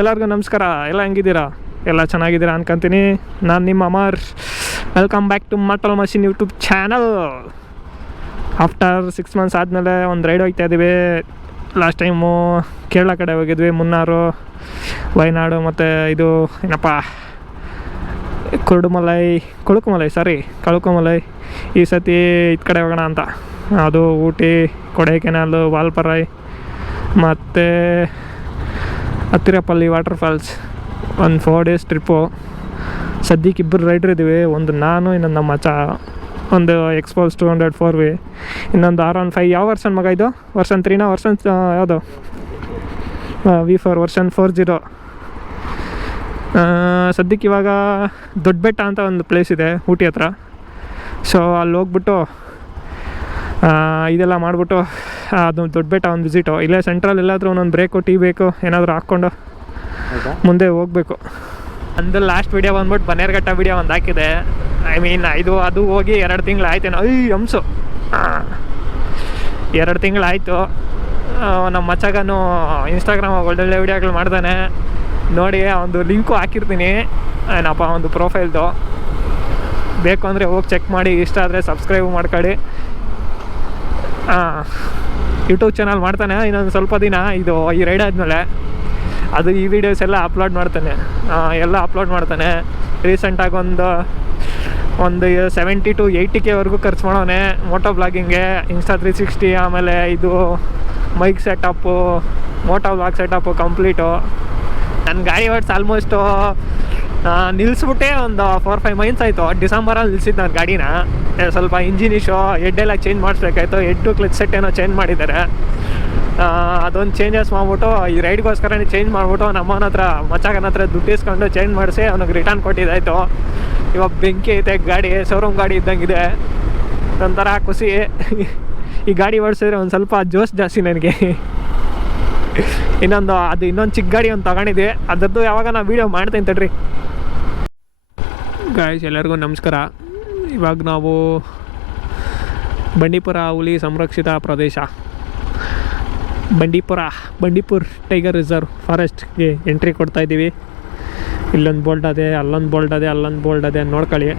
ಎಲ್ಲರಿಗೂ ನಮಸ್ಕಾರ. ಎಲ್ಲ ಹೆಂಗಿದ್ದೀರಾ? ಎಲ್ಲ ಚೆನ್ನಾಗಿದ್ದೀರಾ ಅನ್ಕೊಂತೀನಿ. ನಾನು ನಿಮ್ಮ Amar. Welcome back to metal machine YouTube channel. After 6 months ಆದಮೇಲೆ ಒಂದು ರೈಡ್ ಹೋಗ್ತಾ ಇದ್ದೀವಿ. ಲಾಸ್ಟ್ ಟೈಮು ಕೇರಳ ಕಡೆ ಹೋಗಿದ್ವಿ, ಮುನ್ನಾರು, ವಯನಾಡು ಮತ್ತು ಇದು ಏನಪ್ಪ ಕಳುಕುಮಲೈ. ಈ ಸತಿ ಇದು ಕಡೆ ಹೋಗೋಣ ಅಂತ. ಅದು ಊಟಿ, ಕೊಡೈಕೆನಾಲು, ವಾಲ್ಪರೈ ಮತ್ತು ಹತ್ತಿರಪಲ್ಲಿ ವಾಟರ್ ಫಾಲ್ಸ್. ಒಂದು 4 days ಟ್ರಿಪ್ಪು. ಸದ್ಯಕ್ಕೆ 2 ರೈಡ್ರ್ ಇದ್ದೀವಿ. ಒಂದು ನಾನು, ಇನ್ನೊಂದು ನಮ್ಮ ಮಚ್ಚ. ಒಂದು ಎಕ್ಸ್ಪೋಸ್ 200 4V, ಇನ್ನೊಂದು R15. ಯಾವ ವರ್ಷನ್ ಮಗ ಇದು? ವರ್ಷನ್ 3ನಾ ವರ್ಷನ್ ಯಾವುದು? V4 version 40. ಸದ್ಯಕ್ಕೆ ಇವಾಗ ದೊಡ್ಡ ಬೆಟ್ಟ ಅಂತ ಒಂದು ಪ್ಲೇಸ್ ಇದೆ ಊಟಿ ಹತ್ರ. ಸೊ ಅಲ್ಲಿ ಹೋಗ್ಬಿಟ್ಟು ಇದೆಲ್ಲ ಮಾಡಿಬಿಟ್ಟು ಅದು ದೊಡ್ಡ ಬೆಟ್ಟ ಒಂದು ವಿಸಿಟು. ಇಲ್ಲೇ ಸೆಂಟ್ರಲ್ ಎಲ್ಲಾದರೂ ಒಂದೊಂದು ಬ್ರೇಕು, ಟೀ ಬೇಕು ಏನಾದರೂ ಹಾಕ್ಕೊಂಡು ಮುಂದೆ ಹೋಗಬೇಕು. ಅಂದು ಲಾಸ್ಟ್ ವೀಡಿಯೋ ಬಂದ್ಬಿಟ್ಟು ಬನ್ನೇರ್ಘಟ್ಟ ವೀಡಿಯೋ ಒಂದು ಹಾಕಿದೆ. ಅದು ಹೋಗಿ 2 ತಿಂಗಳು ಆಯ್ತೇನೋ. ಹಂಸು 2 ತಿಂಗಳಾಯಿತು. ನಮ್ಮ ಮಚ್ಚಗನು ಇನ್ಸ್ಟಾಗ್ರಾಮಾಗ ಒಳ್ಳೊಳ್ಳೆ ವೀಡಿಯೋಗಳು ಮಾಡ್ತಾನೆ. ನೋಡಿ ಒಂದು ಲಿಂಕು ಹಾಕಿರ್ತೀನಿ, ಏನಪ್ಪ ಒಂದು ಪ್ರೊಫೈಲ್ದು. ಬೇಕು ಅಂದರೆ ಹೋಗಿ ಚೆಕ್ ಮಾಡಿ. ಇಷ್ಟ ಆದರೆ ಸಬ್ಸ್ಕ್ರೈಬ್ ಮಾಡ್ಕೊಳ್ಳಿ. ಯೂಟ್ಯೂಬ್ ಚಾನಲ್ ಮಾಡ್ತಾನೆ ಇನ್ನೊಂದು ಸ್ವಲ್ಪ ದಿನ. ಇದು ಈ ರೈಡ್ ಆದಮೇಲೆ ಅದು ಈ ವಿಡಿಯೋಸ್ ಎಲ್ಲ ಅಪ್ಲೋಡ್ ಮಾಡ್ತಾನೆ. ರೀಸೆಂಟಾಗಿ ಒಂದು 70 to 80K ಖರ್ಚು ಮಾಡೋನೆ ಮೋಟೋ ಬ್ಲಾಗಿಂಗ್ಗೆ. ಇನ್ಸ್ಟಾ 360, ಆಮೇಲೆ ಇದು mic setup, moto vlog setup complete. ನನ್ನ ಗಾಡಿ ಓಡಿಸಿ ಆಲ್ಮೋಸ್ಟು ನಿಲ್ಲಿಸ್ಬಿಟ್ಟೆ ಒಂದು 4-5 months ಆಯಿತು. ಡಿಸೆಂಬರಲ್ಲಿ ನಿಲ್ಸಿದ್ದು ನನ್ನ ಗಾಡಿನ. ಸ್ವಲ್ಪ ಇಂಜಿನ್ ಇಶ್ಯೂ, ಹೆಡ್ಡೆಲ್ಲ ಚೇಂಜ್ ಮಾಡಿಸ್ಬೇಕಾಯ್ತು. ಹೆಡ್ಡು ಕ್ಲಚ್ ಸೆಟ್ ಏನೋ ಚೇಂಜ್ ಮಾಡಿದ್ದಾರೆ. ಅದೊಂದು ಚೇಂಜಸ್ ಮಾಡಿಬಿಟ್ಟು ಈ ರೈಡ್ಗೋಸ್ಕರನೇ ಚೇಂಜ್ ಮಾಡಿಬಿಟ್ಟು ನಮ್ಮವನ ಹತ್ರ, ಮಚ್ಚಗನ ಹತ್ರ ದುಡ್ಡು ಇಸ್ಕೊಂಡು ಚೇಂಜ್ ಮಾಡಿಸಿ ಅವನಿಗೆ ರಿಟರ್ನ್ ಕೊಟ್ಟಿದ್ದಾಯಿತು. ಇವಾಗ ಬೆಂಕಿ ಐತೆ ಗಾಡಿ, ಶೋರೂಮ್ ಗಾಡಿ ಇದ್ದಂಗಿದೆ. ಒಂಥರ ಖುಷಿ. ಈ ಗಾಡಿ ಓಡಿಸಿದ್ರೆ ಒಂದು ಸ್ವಲ್ಪ ಜೋಶ್ ಜಾಸ್ತಿ ನನಗೆ. ಇನ್ನೊಂದು ಚಿಕ್ಕ ಗಾಡಿ ಒಂದು ತಗೊಂಡಿದ್ದೆ, ಅದರದ್ದು ಯಾವಾಗ ನಾನು ವೀಡಿಯೋ ಮಾಡ್ತೀನಿ ತಡ್ರಿ. ಗಾಯ್ಸ್ ಎಲ್ಲರಿಗೂ ನಮಸ್ಕಾರ. ಇವಾಗ ನಾವು ಬಂಡೀಪುರ ಹುಲಿ ಸಂರಕ್ಷಿತ ಪ್ರದೇಶ, ಬಂಡೀಪುರ್ ಟೈಗರ್ ರಿಸರ್ವ್ ಫಾರೆಸ್ಟ್ಗೆ ಎಂಟ್ರಿ ಕೊಡ್ತಾಯಿದ್ದೀವಿ. ಇಲ್ಲೊಂದು ಬೋಲ್ಡ್ ಅದೇ, ಅಲ್ಲೊಂದು ಬೋಲ್ಡ್ ಅದೇ ನೋಡ್ಕೊಳ್ಳಿ.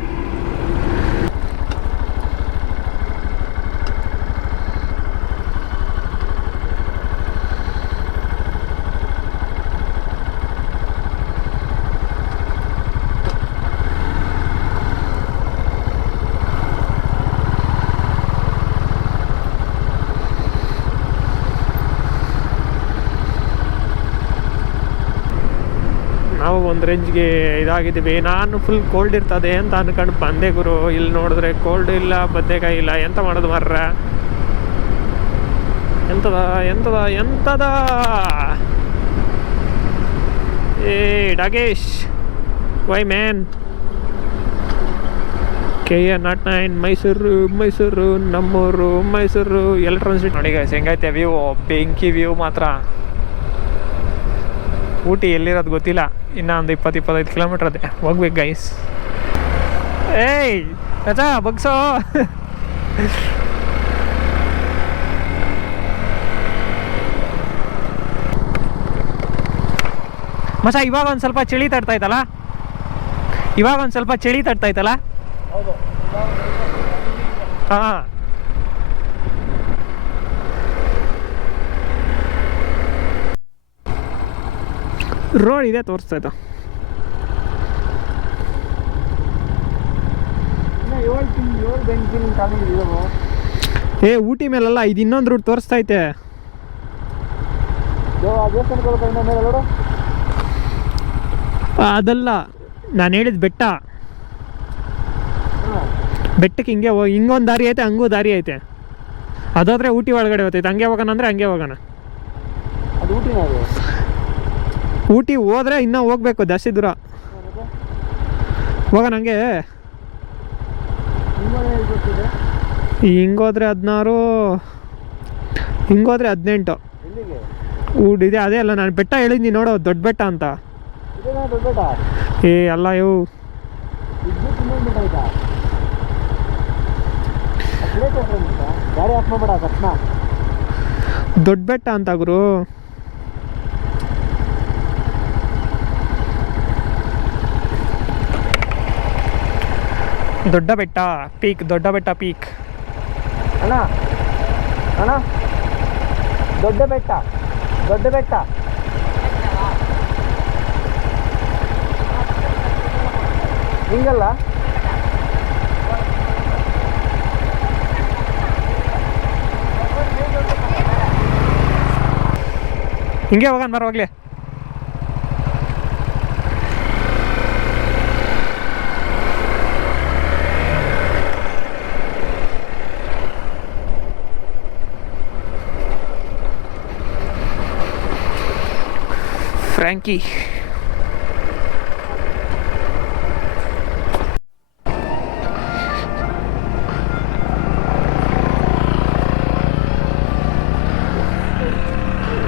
ನಾವು ಒಂದು ರೇಂಜ್ಗೆ ಇದಾಗಿದ್ದೀವಿ. ನಾನು ಫುಲ್ ಕೋಲ್ಡ್ ಇರ್ತದೆ ಅಂತ ಅಂದ್ಕೊಂಡು ಬಂದೆ ಗುರು. ಇಲ್ಲಿ ನೋಡಿದ್ರೆ ಕೋಲ್ಡ್ ಇಲ್ಲ, ಬದನೆಕಾಯಿ ಇಲ್ಲ. ಎಂತ ಮಾಡೋದು ಮಾರ್ರ? ಎಂತದ ಏ ಡಾಗೇಶ್, ವೈ ಮ್ಯಾನ್? KA09 ಮೈಸೂರು ನಮ್ಮೂರು ಮೈಸೂರು ಎಲೆಕ್ಟ್ರಾನಿಕ್ ಸಿಟಿ. ನೋಡಿ ಗೈಸ್ ಹೆಂಗೈತೆ ವ್ಯೂ, ಬೆಂಕಿ ವ್ಯೂ ಮಾತ್ರ. ಊಟಿ ಎಲ್ಲಿರೋದು ಗೊತ್ತಿಲ್ಲ. ಇನ್ನೂ ಒಂದು 20-25 ಕಿಲೋಮೀಟ್ರ್ ಅದೇ ಹೋಗ್ಬೇಕು ಗೈಸ್. ಏಯ್ ರಜಾ ಬಗ್ಸೋ. ಮಚ ಇವಾಗ ಒಂದು ಸ್ವಲ್ಪ ಚಳಿ ತಡ್ತಾ ಇತ್ತಲ್ಲ? ಹಾಂ, ರೋಡ್ ಇದೆ ತೋರಿಸ್ತಾ ಇತ್ತು. ಊಟಿ ಮೇಲಲ್ಲ, ಇದು ಇನ್ನೊಂದು ರೂಟ್ ತೋರಿಸ್ತಾ ಐತೆ. ಅದಲ್ಲ ನಾನು ಹೇಳಿದ ಬೆಟ್ಟ. ಬೆಟ್ಟಕ್ಕೆ ಹಿಂಗೊಂದು ದಾರಿ ಐತೆ, ಹಂಗೂ ದಾರಿ ಐತೆ. ಅದಾದ್ರೆ ಊಟಿ ಒಳಗಡೆ ಹೋಗ್ತೈತೆ. ಹಂಗೆ ಹೋಗೋಣ ಅಂದರೆ ಹಂಗೆ ಹೋಗೋಣ. ಊಟಿ ಹೋದ್ರೆ ಇನ್ನೂ ಹೋಗ್ಬೇಕು ಜಾಸ್ತಿ ದೂರ. ಹೋಗೋಣ ಹಂಗೆ. ಹಿಂಗೋದ್ರೆ 16, ಹಿಂಗೋದ್ರೆ 18. ಊಟಿದೆ ಅದೇ ಅಲ್ಲ, ನಾನು ಬೆಟ್ಟ ಹೇಳಿದ್ನಿ ನೋಡು, ದೊಡ್ಡ ಬೆಟ್ಟ ಅಂತ. ಅಲ್ಲ ಇವು ದೊಡ್ಡ ಬೆಟ್ಟ ಅಂತ ಗುರು. ದೊಡ್ಡ ಬೆಟ್ಟ ಪೀಕ್, ದೊಡ್ಡ ಬೆಟ್ಟ ಪೀಕ್. ಅಣ್ಣ ಅಣ್ಣ, ದೊಡ್ಡ ಬೆಟ್ಟ, ದೊಡ್ಡ ಬೆಟ್ಟ. ಹಿಂಗಲ್ಲ, ಹಿಂಗೆ ಹೋಗೋಣ ಬರೋವಾಗಲೇ. ಫ್ರ್ಯಾಂಕಿ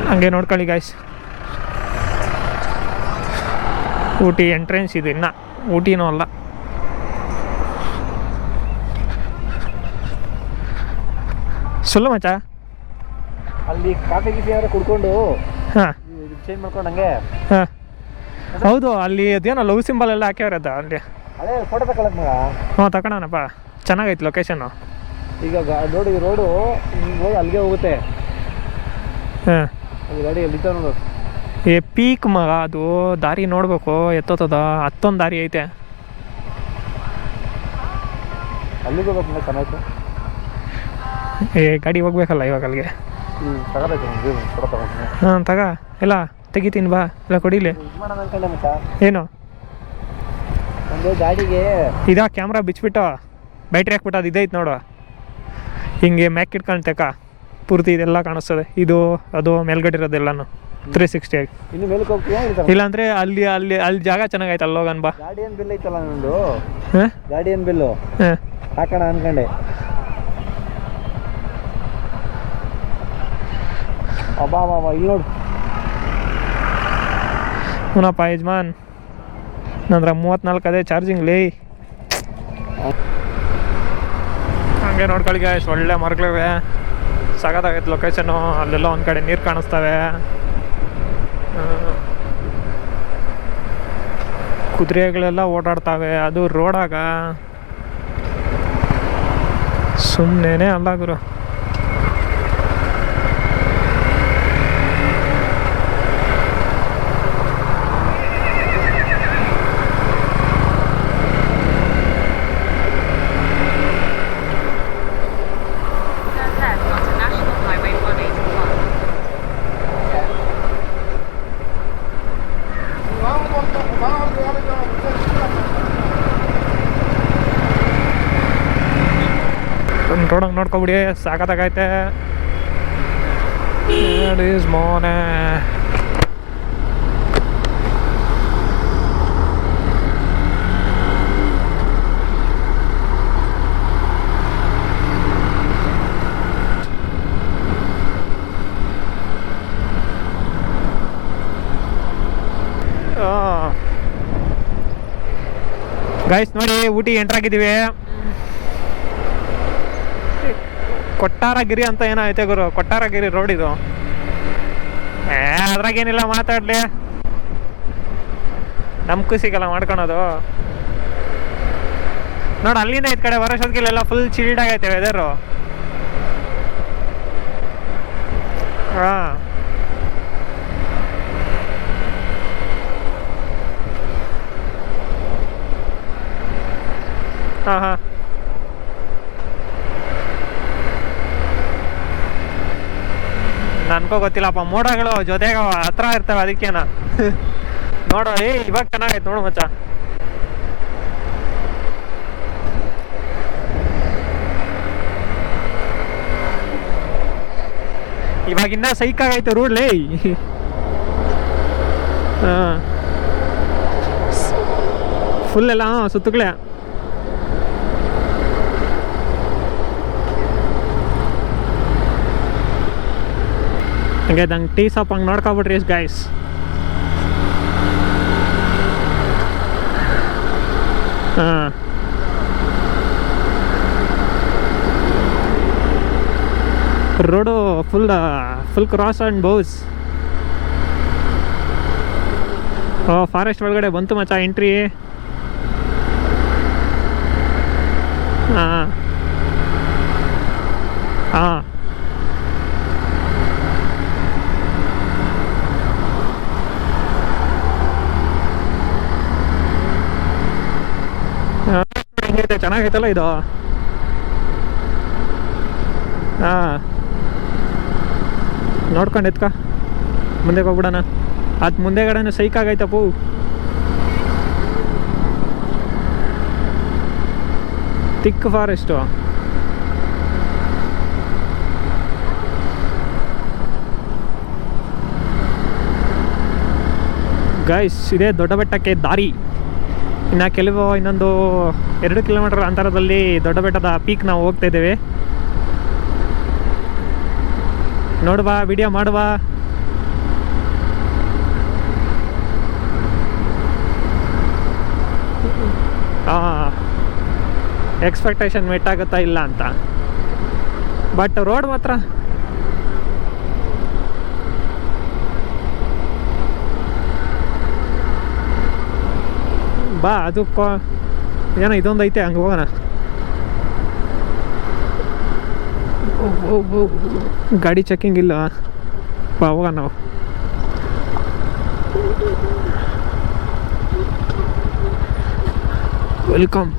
ಹಂಗೆ ನೋಡ್ಕೊಳ್ಳಿ ಗಾಯ್ಸ್. ಊಟಿ ಎಂಟ್ರೆನ್ಸ್ ಇದು, ಇನ್ನು ಊಟಿನೂ ಅಲ್ಲ. ಸುಳ್ಳು ಮಚ್ಚ, ಅಲ್ಲಿ ಕಾಫಿ ಗೀಫಿ ಏನಾರು ಕುಡ್ಕೊಂಡು ಹಾಂ ಚೇಂಜ್ ಮಾಡ್ಕೊಂಡು ಹಂಗೆ. ಹಾಂ ಹೌದು, ಅಲ್ಲಿ ಅದೇನೋ ಲವ್ ಸಿಂಬಲ್ ಎಲ್ಲ ಹಾಕ್ಯಾರದ ಅಲ್ಲಿ. ಅದೇ ಫೋಟೋ ತಗೊಳಕ್ ಮಗ. ಹ್ಞೂ ತಗೊಳೋಣಪ್ಪ, ಚೆನ್ನಾಗೈತೆ ಲೊಕೇಶನ್ನು. ಈಗ ನೋಡಿ ರೋಡು ಹಿಂಗೆ ಹೋಗಿ ಅಲ್ಲಿಗೆ ಹೋಗುತ್ತೆ. ಹಾಂ ಅಲ್ಲಿ ಗಾಡಿ ಅಲ್ಲಿ ನೋಡು. ಏ ಪೀಕ್ ಮಗ, ಅದು ದಾರಿ ನೋಡ್ಬೇಕು ಎತ್ತೋತದ. ಹತ್ತೊಂದು ದಾರಿ ಐತೆ, ಅಲ್ಲಿಗೆ ಹೋಗ್ಬೇಕು ಚೆನ್ನಾಯ್ತು. ಏ ಗಾಡಿ ಹೋಗ್ಬೇಕಲ್ಲ ಇವಾಗ ಅಲ್ಲಿಗೆ. ತಗೋಬೇಕು ಫೋಟೋ ತಗೊಂಡು. ಹಾಂ ತಗ, ಎಲ್ಲ ತೆಗಿತೀನಿ ಬಾ, ಎಲ್ಲ ಕೊಡಿಲಿ. ಇದು ಮಾಡೋಣ ಅನ್ಕೊಂಡೆ ಮಚ್ಚ. ಏನು ಒಂದು ಗಾಡಿಗೆ ಇದಾ ಕ್ಯಾಮ್ರಾ ಬಿಚ್ಬಿಟ್ಟು ಬ್ಯಾಟ್ರಿ ಹಾಕ್ಬಿಟ್ಟು ಅದು ಇದೈತೆ ನೋಡು, ಹಿಂಗೆ ಮ್ಯಾಕ್ ಇಟ್ಕೊಂಡ್ತೇಕ ಪೂರ್ತಿ ಇದೆಲ್ಲ ಕಾಣಿಸ್ತದೆ. ಇದು ಅದು ಮೇಲ್ಗಡೆ ಇರೋದೆಲ್ಲನು 360 ಆಗಿ. ಇನ್ನು ಮೇಲಕ್ಕೆ ಹೋಗ್ತೀಯಾ? ಇಲ್ಲಾಂದರೆ ಅಲ್ಲಿ ಅಲ್ಲಿ ಅಲ್ಲಿ ಜಾಗ ಚೆನ್ನಾಗೈತೆ, ಅಲ್ಲಿ ಹೋಗೋಣ ಬಾ. ಗಾಡಿಯನ್ ಬಿಲ್ ಐತಲ್ಲ ನಂದು, ಹಾಂ ಗಾಡಿಯನ್ ಬಿಲ್ಲು ಹಾಂ ಹಾಕೋಣ ಅನ್ಕೊಂಡೆ. ಅಬ್ಬಾ ಬಾಬಾ, ಇಲ್ಲಿ ನೋಡು. ಹುನಪ್ಪ ಯಜಮಾನ್, ನಂದ್ರ 34 ಅದೇ ಚಾರ್ಜಿಂಗ್ ಲೇ. ಹಂಗೆ ನೋಡ್ಕೊಳ್ಳಿ ಗಾಯ್ಸ್, ಒಳ್ಳೆ ಮರಗಳಿವೆ, ಸಗತ್ತಾಗೈತೆ ಲೊಕೇಶನ್ನು. ಅಲ್ಲೆಲ್ಲ ಒಂದು ಕಡೆ ನೀರು ಕಾಣಿಸ್ತವೆ, ಕುದುರೆಗಳೆಲ್ಲ ಓಡಾಡ್ತವೆ. ಅದು ರೋಡಾಗ ಸುಮ್ಮನೆ ಅಲ್ಲ ಗುರು. ರೋಡಂಗೆ ನೋಡ್ಕೊಬಿಡಿ, ಸಾಕತ್ತಾಗೈತೆ. ಮೋನೆ ಗೈಸ್ ನೋಡಿ, ಊಟಿ ಎಂಟ್ರಾಗಿದ್ದೀವಿ. ಕೊಟ್ಟಾರಗಿರಿ ಅಂತ ಏನೋ ಐತೆ ಗುರು, ಕೊಟ್ಟಾರಗಿರಿ ರೋಡ್ ಇದು. ಅದ್ರಾಗೇನಿಲ್ಲ, ಮಾತಾಡಲಿ, ನಮ್ಮ ಖುಷಿಗೆಲ್ಲ ಮಾಡ್ಕೊಳೋದು. ನೋಡಿ ಅಲ್ಲಿಂದ ಈ ಕಡೆ ಬರೋಷ್ಟೊತ್ತಿಗೆಲ್ಲ ಫುಲ್ ಚಿಲ್ಡ್ ಆಗೈತೆ ವೆದರು. ಹಾಂ ಹಾಂ ಹಾಂ ನನ್ಕೋ ಗೊತ್ತಿಲ್ಲಪ್ಪ, ಮೋಡಗಳು ಜೊತೆಗೆ ಹತ್ರ ಇರ್ತವೆ, ಅದಕ್ಕೇನ. ನೋಡೋ, ಇವಾಗ ಚೆನ್ನಾಗೈತೆ ನೋಡು ಮಚ್ಚ. ಇವಾಗ ಇನ್ನ ಸೈಕಾಗೈತೆ ರೋಡ್ಲೇ. ಹಾಂ ಫುಲ್ ಎಲ್ಲ ಸುತ್ತುಗಳೇ. ಹಂಗೆ ನಂಗೆ ಟೀ ಶಾಪ್ ಹಂಗೆ ನೋಡ್ಕೊಬಿಟ್ರಿ ಗೈಸ್. ಹಾಂ ರೋಡು ಫುಲ್ ಕ್ರಾಸ್ ಆ್ಯಂಡ್ ಬೌಸ್. ಫಾರೆಸ್ಟ್ ಒಳಗಡೆ ಬಂತು ಮಚ್ಚ ಎಂಟ್ರಿ. ಹಾಂ ಹಾಂ ಹೆಂಗೈತೆ, ಚೆನ್ನಾಗೈತಲ್ಲ ಇದು. ಹಾಂ ನೋಡ್ಕೊಂಡು ಎತ್ಕ, ಮುಂದೆ ಹೋಗ್ಬಿಡೋಣ. ಅದು ಮುಂದೆಗಡೆನೂ ಸೈಕಾಗೈತಪ್ಪು. ತಿಕ್ ಫಾರೆಸ್ಟು. ಗೈಸ್, ಇದೇ ದೊಡ್ಡ ಬೆಟ್ಟಕ್ಕೆ ದಾರಿ. ಇನ್ನು ಇನ್ನೊಂದು 2 ಕಿಲೋಮೀಟರ್ ಅಂತರದಲ್ಲಿ ದೊಡ್ಡ ಬೆಟ್ಟದ ಪೀಕ್ ನಾವು ಹೋಗ್ತಾ ಇದ್ದೇವೆ. ನೋಡುವ, ವಿಡಿಯೋ ಮಾಡುವ. ಎಕ್ಸ್ಪೆಕ್ಟೇಷನ್ ಮೆಟ್ ಆಗುತ್ತಾ ಇಲ್ಲ ಅಂತ. ಬಟ್ ರೋಡ್ ಮಾತ್ರ ಬಾ, ಅದು ಏನೋ ಇದೊಂದು ಐತೆ, ಹಂಗೆ ಹೋಗೋಣ. ಗಾಡಿ ಚೆಕಿಂಗ್ ಇಲ್ಲ, ಬಾ ಹೋಗೋಣ ನಾವು. ವೆಲ್ಕಮ್.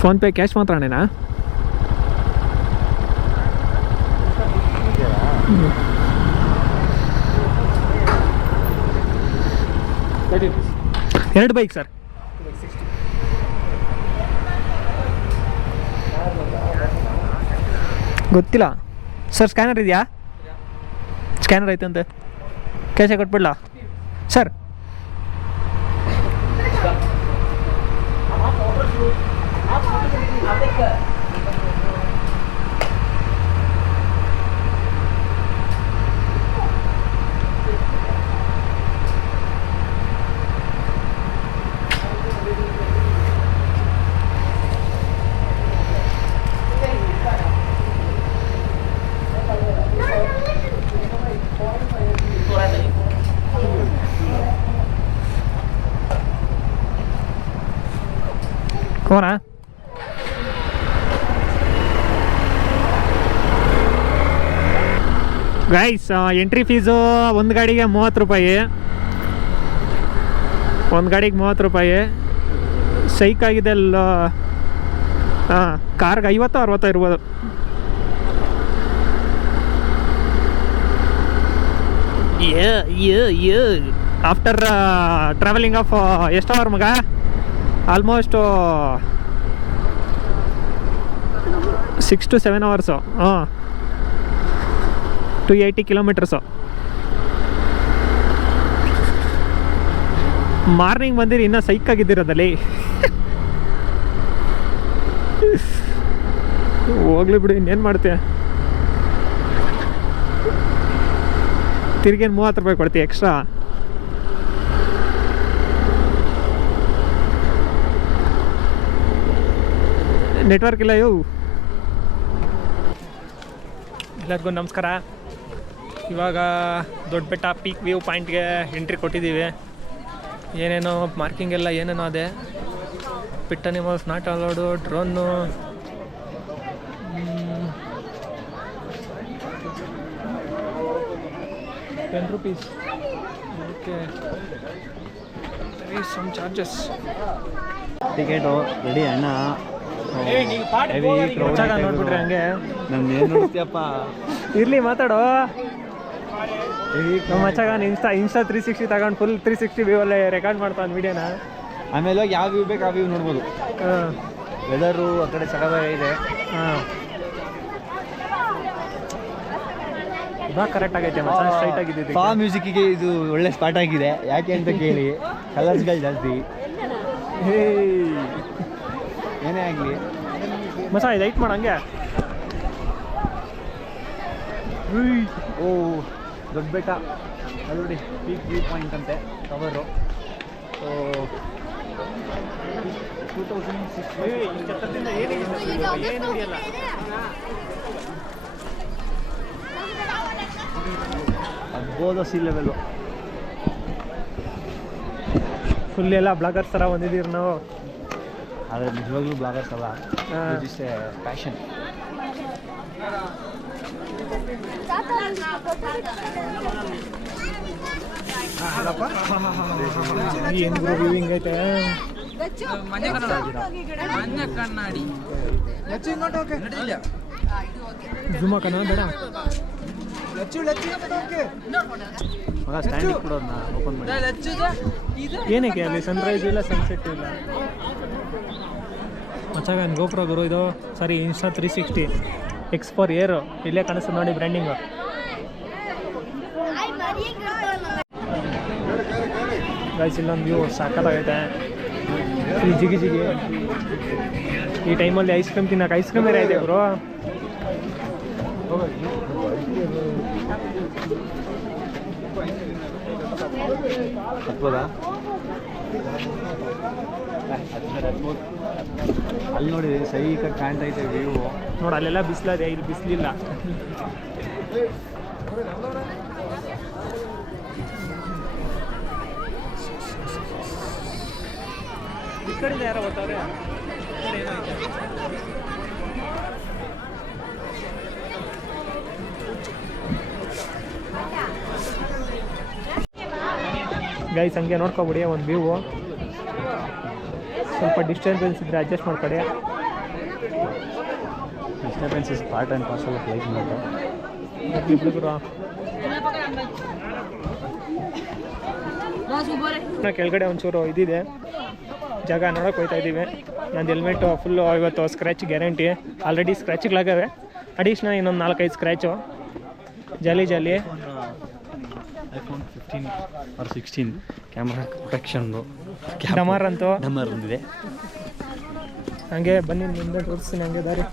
ಫೋನ್ಪೇ ಕ್ಯಾಶ್ ಮಾತ್ರ ಅಣ್ಣೇನಾ? ಎರಡು ಬೈಕ್ ಸರ್. ಗೊತ್ತಿಲ್ಲ ಸರ್. ಸ್ಕ್ಯಾನರ್ ಇದೆಯಾ? ಸ್ಕ್ಯಾನರ್ ಐತಂತೆ, ಕ್ಯಾಶೇ ಕೊಟ್ಬಿಡ್ಲಾ ಸರ್? ಹೋಗೋಣ. ಗೈಸ್, ಎಂಟ್ರಿ ಫೀಸು ಒಂದು ಗಾಡಿಗೆ 30 ರೂಪಾಯಿ. ಒಂದು ಗಾಡಿಗೆ 30 ರೂಪಾಯಿ. ಸೈಕ್ ಆಗಿದೆ ಅಲ್ಲ. ಹಾಂ, ಕಾರ್ಗೆ 50-60 ಇರ್ಬೋದು. ಆಫ್ಟರ್ ಟ್ರಾವೆಲಿಂಗ್ ಆಫ್ ಎಷ್ಟು ಅವರ್ ಮಗ? Almost 6 to 7 hours. ಹಾಂ, 280 ಕಿಲೋಮೀಟರ್ಸು. ಮಾರ್ನಿಂಗ್ ಬಂದಿರಿ, ಇನ್ನೂ ಸೈಕಾಗಿದ್ದಿರೋದಲ್ಲಿ. ಹೋಗ್ಲಿ ಬಿಡಿ, ಇನ್ನೇನು ಮಾಡ್ತೀಯ. ತಿರ್ಗೇನು 30 ರೂಪಾಯಿ ಕೊಡ್ತೀಯ ಎಕ್ಸ್ಟ್ರಾ? ನೆಟ್ವರ್ಕ್ ಇಲ್ಲ ಇವು. ಎಲ್ಲರಿಗೂ ನಮಸ್ಕಾರ. ಇವಾಗ ದೊಡ್ಡ ಬೆಟ್ಟ ಪೀಕ್ ವ್ಯೂ ಪಾಯಿಂಟ್ಗೆ ಎಂಟ್ರಿ ಕೊಟ್ಟಿದ್ದೀವಿ. ಏನೇನೋ ಮಾರ್ಕಿಂಗ್ ಎಲ್ಲ ಏನೇನೋ ಅದೇ. Pet animals not allowed, drone, ₹10. Okay, some charges. Ticket ready ಅಣ್ಣ. ನೋಡ್ಬಿಟ್ರಿ ಹಂಗೆ. ನಾನು ಏನು ನೋಡ್ತೀಯಪ್ಪ, ಇರ್ಲಿ ಮಾತಾಡೋ. ನಮ್ಮ ಮಚ್ಚಾಗ ಇನ್ಸ್ಟಾ 360 ತಗೊಂಡು ಫುಲ್ 360 ವ್ಯೂ ಅಲ್ಲೇ ರೆಕಾರ್ಡ್ ಮಾಡ್ತಾನೆ ವಿಡಿಯೋನ. ಆಮೇಲೆ ಯಾವ ವ್ಯೂ ಬೇಕು ಆ ವ್ಯೂ ನೋಡ್ಬೋದು. ವೆದರು ಆ ಕಡೆ ಇದೆ. ಹಾಂ, ಇವಾಗ ಕರೆಕ್ಟ್ ಆಗೈತೆ ಮಚ್ಚ, ಸ್ಟ್ರೈಟ್ ಆಗಿದ್ದು. ಫಾ ಮ್ಯೂಸಿಕ್ಕಿಗೆ ಇದು ಒಳ್ಳೆ ಸ್ಪಾಟ್ ಆಗಿದೆ. ಯಾಕೆ ಅಂತ ಕೇಳಿ, ಕಲರ್ಸ್ಗಳು ಜಾಸ್ತಿ. ಏನೇ ಆಗಲಿ ಮಸ, ಇದು ಐಟ್ ಮಾಡಂಗೆ. ಓ, ದೊಡ್ಡ ಬೆಟ್ಟ ಅದು ನೋಡಿ, ಪೀಕ್ ವ್ಯೂ ಪಾಯಿಂಟ್ ಅಂತೆ ಕವರು. ಸೊ 2006 ಅದ್ಬೋದು ಸಿ ಲೆವೆಲ್ಲು. ಫುಲ್ ಎಲ್ಲ ಬ್ಲಾಗರ್ಸ್ ಥರ ಬಂದಿದ್ದೀರಿ ನಾವು. ಆದರೆ ನಿಜವಾಗ್ಲೂ ಬ್ಲಾಗರ್ಸ್ ಅಲ್ಲ, ಇಸ್ ಎ ಪ್ಯಾಷನ್. ಏನು ಗುರು ವ್ಯೂವಿಂಗ್ ಐತೆ. ಜೂಮ್ ಹಾಕೋಣ ಬೇಡ. ಸ್ಟ್ಯಾಂಡಿಗೆ ಕೊಡೋದನ್ನ ಓಪನ್ ಮಾಡಿ. ಏನಕ್ಕೆ ಅಲ್ಲಿ ಸನ್ರೈಸ್ ಇಲ್ಲ ಸನ್ಸೆಟ್ ಇಲ್ಲ ಮಚ್ಚಾಗ ಗೋಪ್ರೋ ಗುರು ಇದು. ಸಾರಿ ಇನ್ಸ್ಟಾ 360 X4 ಏರು ಇಲ್ಲೇ ಕಾಣಿಸ್ತದೆ ನೋಡಿ ಬ್ರ್ಯಾಂಡಿಂಗು. ಗೈಸ್ ಇಲ್ಲೊಂದು ವ್ಯೂ ಸಾಕಾಗೈತೆ. ಇಲ್ಲಿ ಜಿಗಿ ಜಿಗಿ ಈ ಟೈಮಲ್ಲಿ ಐಸ್ ಕ್ರೀಮ್ ತಿನ್ನಕ್ಕೆ ಐಸ್ ಕ್ರೀಮ್ ಬೇರೆ ಇದೆ ಗುರು. ಹತ್ಬೋದಾ? ಅಲ್ಲಿ ನೋಡಿ ಸೈಕಾಗಿ ಕಾಣ್ತೈತೆ ವ್ಯೂ. ನೋಡಿ ಅಲ್ಲೆಲ್ಲ ಬಿಸಿಲದೆ, ಇಲ್ಲಿ ಬಿಸಿಲಿಲ್ಲ. ಈ ಕಡೆಯಿಂದ ಯಾರೋ ಬರ್ತಾರೆ. ಗೈಸ್ ಹಂಗೆ ನೋಡ್ಕೊಬಿಡಿ ಒಂದು ವ್ಯೂ. ಸ್ವಲ್ಪ ಡಿಸ್ಟರ್ಬೆನ್ಸ್ ಇದ್ದರೆ ಅಡ್ಜಸ್ಟ್ ಮಾಡ್ಕೊಡಿ. Disturbance is part and parcel of life ಮಾತ್ರ. ಕೆಳಗಡೆ ಒಂಚೂರು ಇದಿದೆ ಜಾಗ ನೋಡೋಕೆ ಹೋಗ್ತಾ ಇದ್ದೀವಿ. ನಂದು ಹೆಲ್ಮೆಟು ಫುಲ್ಲು ಇವತ್ತು ಸ್ಕ್ರ್ಯಾಚ್ ಗ್ಯಾರಂಟಿ. ಆಲ್ರೆಡಿ ಸ್ಕ್ರ್ಯಾಚ್ಗಳಾಗವೆ, ಅಡಿಷ್ನಲ್ ಇನ್ನೊಂದು 4-5 scratch. Jolly iPhone 15 or 16 camera ಪ್ರೊಟೆಕ್ಷನ್ದು ಡಮರ್ ಅಂತೂ ಡಮರ್ ಬಂದಿದೆ. ಹಂಗೆ ಬನ್ನಿ ಮುಂದೆ ತೋರಿಸ್ತೀನಿ ಹಂಗೆ ದಾರಿ.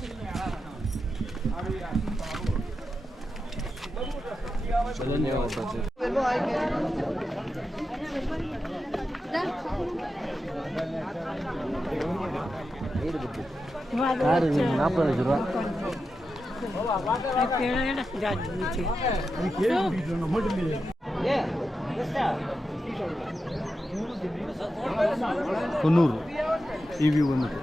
ಕೊನ್ನೂರು ಈ ವ್ಯೂ ಬಂದ್ಬಿಟ್ಟು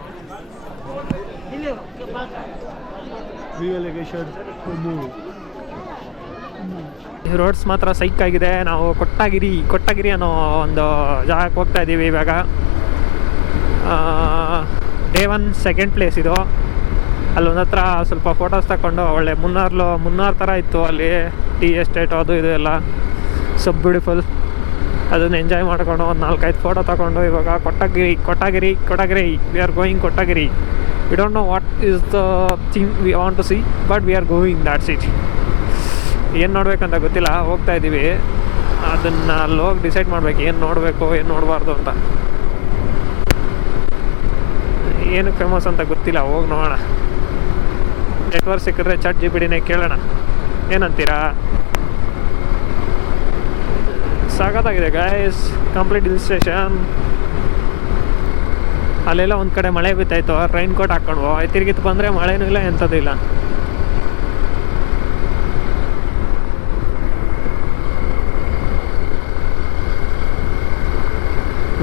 ಈ ರೋಡ್ಸ್ ಮಾತ್ರ ಸೈಕ್ ಆಗಿದೆ. ನಾವು ಕೊಟ್ಟಗಿರಿ ಅನ್ನೋ ಒಂದು ಜಾಗಕ್ಕೆ ಹೋಗ್ತಾ ಇದ್ದೀವಿ ಇವಾಗ. ಡೇ 1 ಸೆಕೆಂಡ್ ಪ್ಲೇಸ್ ಇದು. ಅಲ್ಲೊಂದು ಹತ್ರ ಸ್ವಲ್ಪ ಫೋಟೋಸ್ ತಗೊಂಡು ಒಳ್ಳೆ ಮುನ್ನಾರ್ ಥರ ಇತ್ತು ಅಲ್ಲಿ. ಟೀ ಎಸ್ಟೇಟು ಅದು ಇದು ಎಲ್ಲ ಸೊ ಬ್ಯೂಟಿಫುಲ್. ಅದನ್ನು ಎಂಜಾಯ್ ಮಾಡ್ಕೊಂಡು ಒಂದು 4-5 ಫೋಟೋ ತಗೊಂಡು ಇವಾಗ Kotagiri we are going Kotagiri. We don't know what is the thing we want to see but we are going that city. ಏನು ನೋಡ್ಬೇಕಂತ ಗೊತ್ತಿಲ್ಲ, ಹೋಗ್ತಾ ಇದ್ದೀವಿ. ಅದನ್ನು ಅಲ್ಲಿ ಹೋಗಿ ಡಿಸೈಡ್ ಮಾಡಬೇಕು ಏನು ನೋಡಬೇಕು ಏನು ನೋಡಬಾರ್ದು ಅಂತ. ಏನಕ್ಕೆ ಫೇಮಸ್ ಅಂತ ಗೊತ್ತಿಲ್ಲ, ಹೋಗಿ ನೋಡೋಣ. ನೆಟ್ವರ್ಕ್ ಸಿಕ್ಕಿದ್ರೆ ChatGPTನೇ ಕೇಳೋಣ, ಏನಂತೀರಾ? ಸಾಕಾಗಿದೆ ಗೈಸ್. Complete hill station. ಅಲ್ಲೆಲ್ಲ ಒಂದು ಕಡೆ ಮಳೆ ಬಿತ್ತಾಯಿತು, ರೈನ್ ಕೋಟ್ ಹಾಕ್ಕೊಂಡ್ವು. ತಿರುಗಿತ್ತು ಬಂದರೆ ಮಳೆನೂ ಇಲ್ಲ ಎಂಥದ್ದು ಇಲ್ಲ.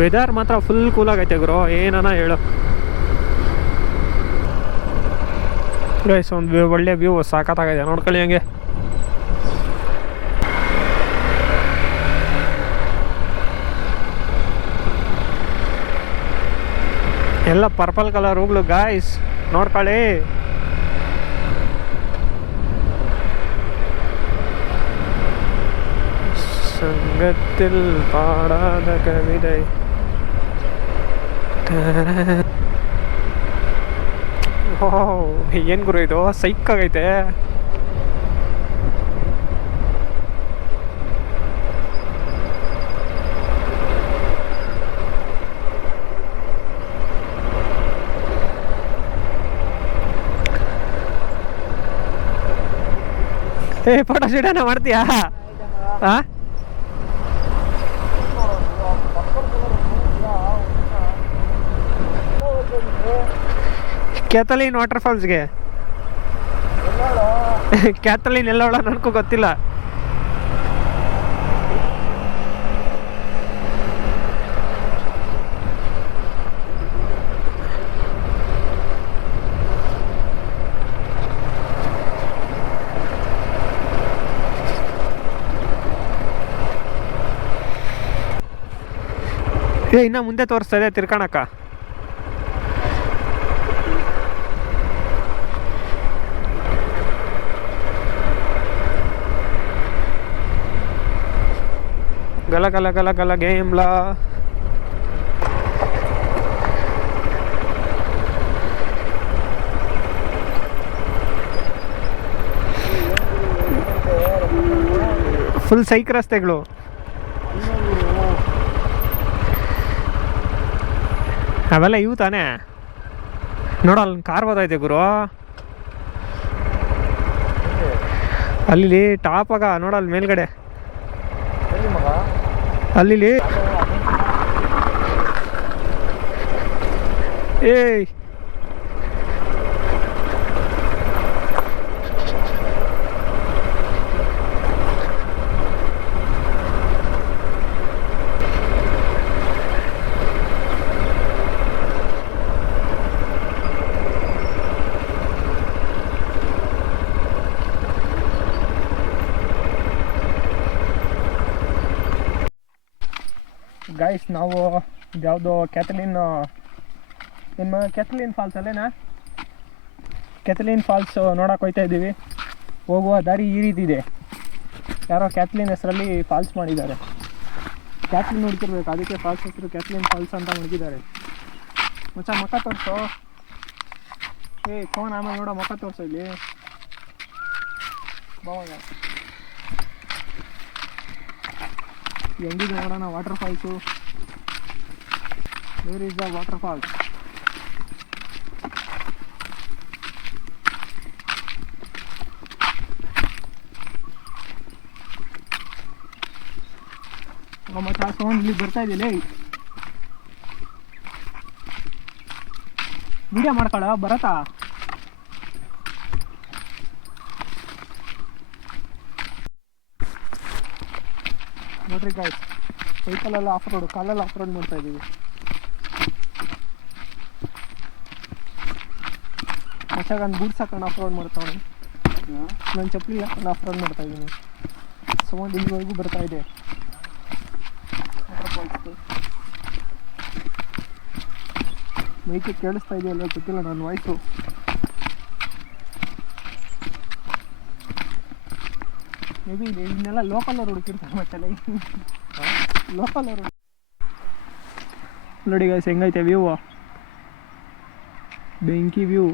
ವೆದರ್ ಮಾತ್ರ ಫುಲ್ ಕೂಲಾಗೈತೆ ಗುರು, ಏನನ ಹೇಳು. ಗೈಸ್ ಒಂದು ಒಳ್ಳೆ ವ್ಯೂ ಸಾಕಾಗಿದೆ, ನೋಡ್ಕೊಳ್ಳಿ ಹಂಗೆ. ಎಲ್ಲ ಪರ್ಪಲ್ ಕಲರ್ ಹೂಗಳು ಗಾಯ್ಸ್, ನೋಡ್ಕೊಳ್ಳಿ. ಸಂಗತಿಲ್ ಪಾಡಾದ ಕವಿತೆ. ಏನು ಗುರು ಇದು, ಸೈಕಾಗೈತೆ. ಫೋಟೋ ಶೂಟನ್ನ ಮಾಡ್ತೀಯಾ? ಹಾಂ, ಕ್ಯಾಥಲಿನ್ ವಾಟರ್ ಫಾಲ್ಸ್ಗೆ. ಕ್ಯಾಥಲಿನ್ ಎಲ್ಲೋಳ ನನಗೂ ಗೊತ್ತಿಲ್ಲ. ಇನ್ನ ಮುಂದೆ ತೋರಿಸ್ತಾ ಇದೆ ತಿರ್ಕಣಕ್ಕ. ಗಲ ಗಲ ಗಲ ಗಲ ಗೇಮ್ಲಾ. ಫುಲ್ ಸೈಕ್ ರಸ್ತೆಗಳು. ಅವೆಲ್ಲ ಇವು ತಾನೇ. ನೋಡಲ್ಲ ಕಾರ್ ಬರ್ತೈತೆ ಗುರು ಅಲ್ಲಿ ಟಾಪಾಗ ನೋಡಲ್ಲ ಮೇಲ್ಗಡೆ ಅಲ್ಲಿ. ಏಯ್ ಗೈಸ್, ನಾವು ಯಾವುದೋ ಕ್ಯಾಥಲಿನ್ ಫಾಲ್ಸ್ ಅಲ್ಲೇನಾ, ಕ್ಯಾಥಲಿನ್ ಫಾಲ್ಸ್ ನೋಡಕ್ಕೆ ಹೋಗ್ತಾ ಇದ್ದೀವಿ. ಹೋಗುವ ದಾರಿ ಈ ರೀತಿ ಇದೆ. ಯಾರೋ ಕ್ಯಾಥಲಿನ್ ಹೆಸರಲ್ಲಿ ಫಾಲ್ಸ್ ಮಾಡಿದ್ದಾರೆ. ಕ್ಯಾಥಲಿನ್ ಹುಡುಕಿರ್ಬೇಕು, ಅದಕ್ಕೆ ಫಾಲ್ಸ್ ಹೆಸರು ಕ್ಯಾಥಲಿನ್ ಫಾಲ್ಸ್ ಅಂತ ಹುಡುಕಿದ್ದಾರೆ. ಮಚ್ಚ ಮುಖ ತೋರಿಸು. ಫೋನ್ ಆಮೇಲೆ ನೋಡೋ, ಮುಖ ತೋರಿಸು ಇಲ್ಲಿ. ಬಾವಾಗ ಹೆಂಗಿದೆ ನೋಡೋಣ water falls. Where is the water falls? ಮತ್ತೆ ಆ ಸೌಂಡ್ ಇಲ್ಲಿ ಬರ್ತಾ ಇದೆಯಲ್ಲ, ವಿಡಿಯೋ ಮಾಡ್ಕೊಳ್ಳೋ ಬರತ್ತಾ? ನೋಡ್ರಿ ಗಾಯ್ಸ್, ಸೈಕಲೆಲ್ಲ ಆಫ್ ರೋಡ್, ಕಾಲೆಲ್ಲ ಆಫ್ ರೋಡ್ ಮಾಡ್ತಾ ಇದ್ದೀವಿ. ಹೊಸಾಗ ನಾನು ಬೂಟ್ಸ್ ಹಾಕೊಂಡು ಆಫ್ ರೋಡ್ ಮಾಡ್ತಾವೆ. ನಾನು ಚಪ್ಪಲಿ ಹಾಕೊಂಡು ಆಫ್ ರೋಡ್ ಮಾಡ್ತಾ ಇದ್ದೀನಿ. ಸೌಂಡ್ ಇಲ್ಲಿವರೆಗೂ ಬರ್ತಾ ಇದೆ. ಮೈಕೆ ಕೇಳಿಸ್ತಾ ಇದೆಯಲ್ಲ ಗೊತ್ತಿಲ್ಲ ನನ್ನ ವಾಯ್ಸು. ಮೇ ಬಿ ಇದನ್ನೆಲ್ಲ ಲೋಕಲ್ ಅವ್ರು ಹುಡುಕಿರ್ತಾರೆ ಮತ್ತಲ್ಲ, ಲೋಕಲ್ ಅವರು. ನೋಡಿ ಗೈಸ್ ಹೆಂಗೈತೆ ವ್ಯೂ, ಬೆಂಕಿ view.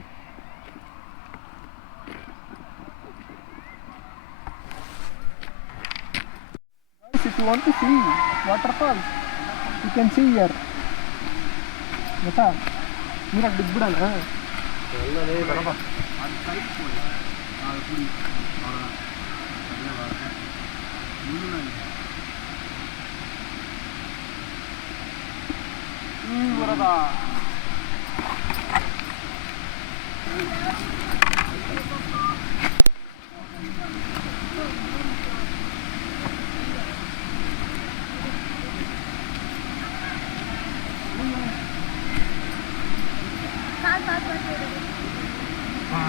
If you want to see waterfall, you can see here. ಗೊತ್ತಾ, ನೀರಾಗ ಬಿದ್ಬಿಡಲ್ಲ. ಬರದಾ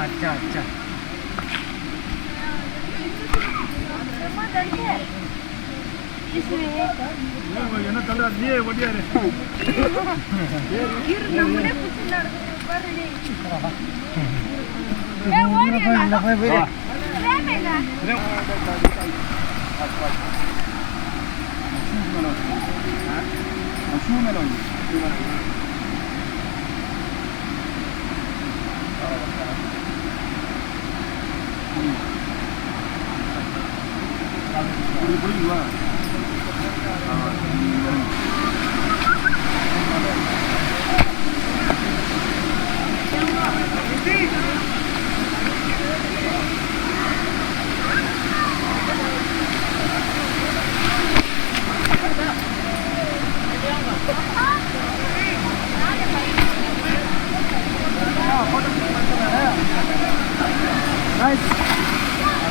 अच्छा अच्छा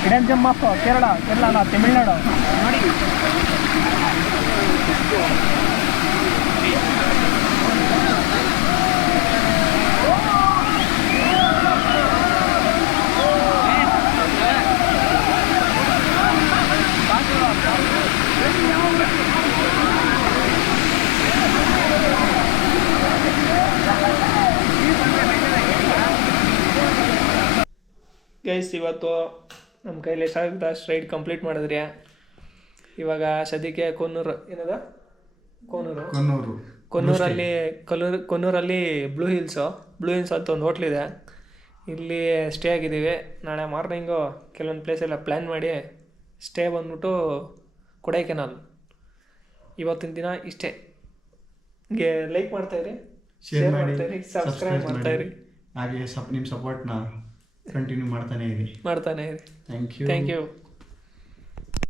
Hidden gem of Kerala ಅಲ್ಲ ತಮಿಳ್ನಾಡು ನೋಡಿ. ಗೈಸ್, ಇವತ್ತು ನಮ್ಮ ಕೈಲಿ ಎಷ್ಟಾಗುತ್ತೆ ಅಷ್ಟು ರೈಡ್ ಕಂಪ್ಲೀಟ್ ಮಾಡಿದ್ರಿ. ಇವಾಗ ಸದ್ಯಕ್ಕೆ ಕೊನ್ನೂರಲ್ಲಿ ಬ್ಲೂ ಹಿಲ್ಸ್ ಅಂತ ಒಂದು ಹೋಟ್ಲಿದೆ, ಇಲ್ಲಿ ಸ್ಟೇ ಆಗಿದ್ದೀವಿ. ನಾಳೆ ಮಾರ್ನಿಂಗು ಕೆಲವೊಂದು ಪ್ಲೇಸೆಲ್ಲ ಪ್ಲ್ಯಾನ್ ಮಾಡಿ ಸ್ಟೇ ಬಂದ್ಬಿಟ್ಟು ಕೊಡೈಕೆನಾಲ್. ಇವತ್ತಿನ ದಿನ ಇಷ್ಟೇ. ಲೈಕ್ ಮಾಡ್ತಾಯಿರಿ, ಶೇರ್ ಮಾಡ್ತಾಯಿರಿ, ಸಬ್ಸ್ಕ್ರೈಬ್ ಮಾಡ್ತಾಯಿರಿ. ಹಾಗೆ ನಿಮ್ಮ ಸಪೋರ್ಟ್ನ ಕಂಟಿನ್ಯೂ ಮಾಡ್ತಾನೆ ಇರಿ. Thank you.